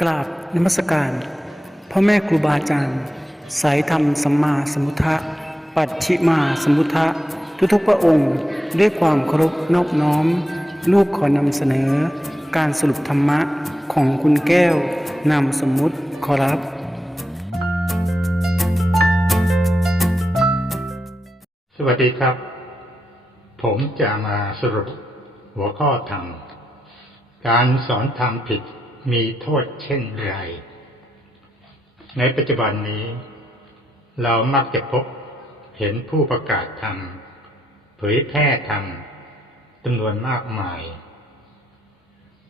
กราบนมัสการพ่อแม่ครูบาอาจารย์ สายธรรมสัมมาสมพุทธะ ปัจฉิมาสมพุทธะ ทุกๆพระองค์ ด้วยความเคารพนอบน้อม ลูกขอนำเสนอ การสรุปธรรมะของคุณแก้วนามสมมุติขอรับ สวัสดีครับ ผมจะมาสรุปหัวข้อธรรม การสอนธรรมผิด มีโทษเช่นไร ในปัจจุบันนี้ เรามักจะพบเห็นผู้ประกาศธรรม เผยแพร่ธรรมจำนวนมากมาย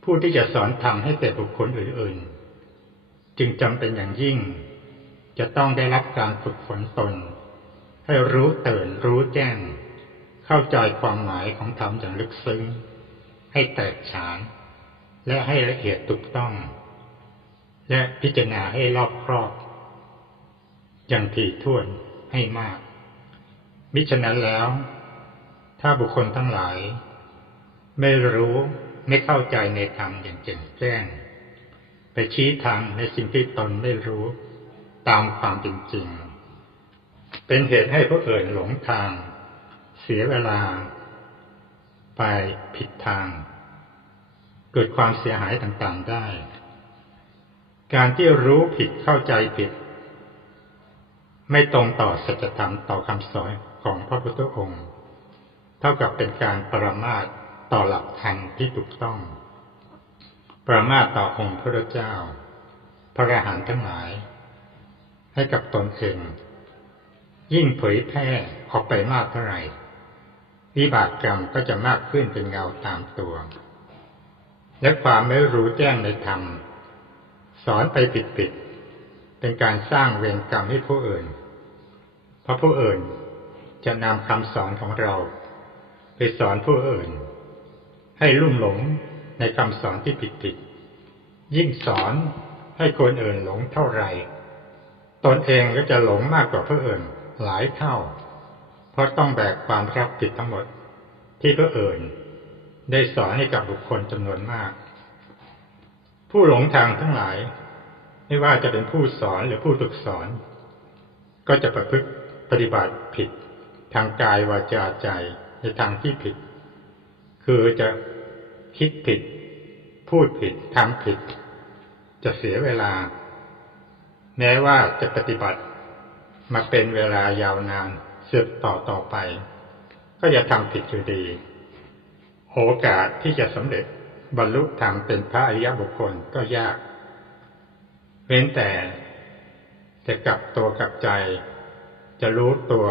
ผู้ที่จะสอนธรรมให้แก่บุคคลอื่น ๆ จึงจำเป็นอย่างยิ่ง จะต้องได้รับการฝึกฝนตน ให้รู้เตื่นรู้แจ้ง เข้าใจความหมายของธรรมอย่างลึกซึ้ง ให้แตกฉาน และให้ละเอียดถูกต้อง และพิจารณาให้รอบครอบ อย่างถี่ถ้วนให้มาก มิฉะนั้นแล้ว ถ้าบุคคลทั้งหลาย ไม่รู้ไม่เข้าใจในธรรมอย่างแจ่มแจ้ง ไปชี้ทางในสิ่งที่ตนไม่รู้ตามความเป็นจริง เป็นเหตุให้ผู้อื่นหลงทาง เสียเวลา ไปผิดทาง เกิดความเสียหายต่างๆได้ การที่รู้ผิดเข้าใจผิด ไม่ตรงต่อสัจธรรมต่อคำสอนของพระพุทธองค์ เท่ากับเป็นการประมาทต่อหลักธรรมที่ถูกต้อง ประมาทต่อองค์พระเจ้า พระอรหันต์ทั้งหลาย ให้กับตนเองยิ่งเผยแพร่ออกไปมากเท่าไหร่วิบากกรรมก็จะมากขึ้นเป็นเงาตามตัว และความไม่รู้แจ้งในธรรม สอนไปผิดๆเป็นการสร้างเวรกรรมให้ผู้อื่น เพราะผู้อื่นจะนำคำสอนของเรา ไปสอนผู้อื่น ให้ลุ่มหลงในคำสอนที่ผิดๆยิ่งสอนให้คนอื่นหลงเท่าไหร่ ตนเองก็จะหลงมากกว่าผู้อื่นหลายเท่า เพราะต้องแบกความรับผิดทั้งหมดที่ผู้อื่น ได้สอนให้กับบุคคลจำนวนมาก ผู้หลงทางทั้งหลาย ไม่ว่าจะเป็นผู้สอนหรือผู้ถูกสอน ก็จะประพฤติปฏิบัติผิด ทางกายวาจาใจในทางที่ผิด คือจะคิดผิด พูดผิดทำผิด จะเสียเวลา แม้ว่าจะปฏิบัติมาเป็นเวลายาวนานสืบต่อต่อไป ก็จะทำผิดอยู่ดี โอกาสที่จะสำเร็จบรรลุธรรมเป็นพระอริยบุคคลก็ยาก เว้นแต่จะกลับตัวกลับใจ จะรู้ตัว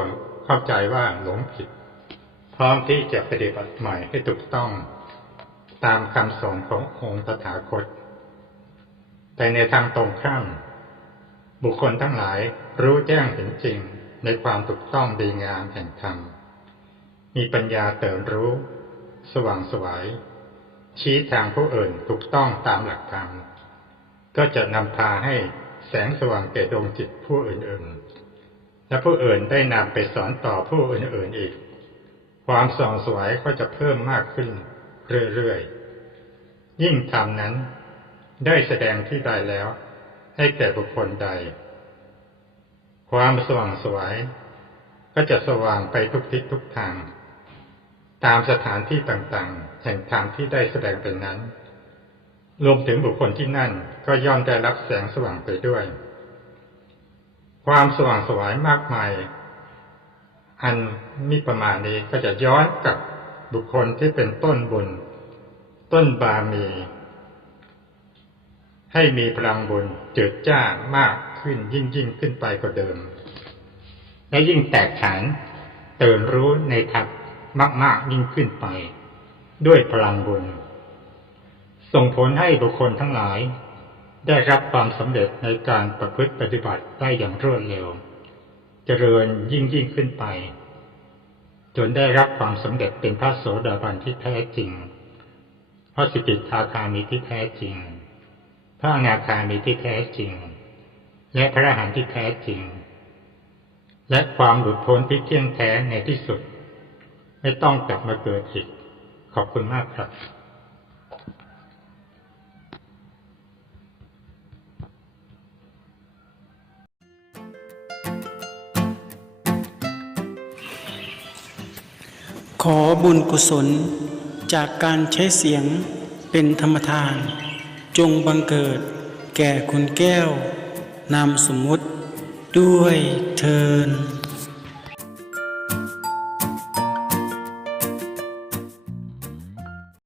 เข้าใจว่าหลงผิด พร้อมที่จะปฏิบัติใหม่ให้ถูกต้องตามคำสอนขององค์ตถาคต แต่ในทางตรงข้ามบุคคลทั้งหลายรู้แจ้งเห็นจริงในความถูกต้องดีงามแห่งธรรม มีปัญญาเตื่นรู้ สว่างสวายชี้ทางผู้อื่นถูกต้องตามหลักธรรม ก็จะนำพาให้แสงสว่างแก่ดวงจิตผู้อื่นๆ และผู้อื่นได้นำไปสอนต่อผู้อื่นๆอีก ความส่องสวายก็จะเพิ่มมากขึ้นเรื่อยๆ ยิ่งธรรมนั้นได้แสดงที่ใดแล้ว ให้แก่บุคคลใด ความสว่างสวายก็จะสว่างไปทุกทิศทุกทาง ตามสถานที่ต่างๆ แห่งธรรมที่ได้แสดงเป็นนั้น รวมถึงบุคคลที่นั่นก็ย่อมได้รับแสงสว่างไปด้วย ความสว่างสวายมากมาย อันมีประมาณนี้ก็จะย้อนกับบุคคลที่เป็นต้นบุญ ต้นบารมี ให้มีพลังบุญเจิดจ้ามากขึ้นยิ่งยิ่งขึ้นไปกว่าเดิม และยิ่งแตกฉานเตื่นรู้ในธรรม มาก ๆ ยิ่งขึ้นไป ด้วยพลังบุญ ส่งผลให้บุคคลทั้งหลาย ได้รับความสำเร็จในการประพฤติปฏิบัติได้อย่างรวดเร็ว เจริญยิ่งยิ่งขึ้นไป จนได้รับความสำเร็จเป็นพระโสดาบันที่แท้จริง พระสิทธิทาคามีที่แท้จริง พระอนาคามีที่แท้จริง และพระอรหันต์ที่แท้จริงและความหลุดพ้นที่เที่ยงแท้ในที่สุด ไม่ต้องกลับมาเกิดอีก ขอบคุณมากครับขอบุญกุศลจากการใช้เสียงเป็นธรรมทาน จงบังเกิดแก่คุณแก้ว นามสมมุติด้วยเทิน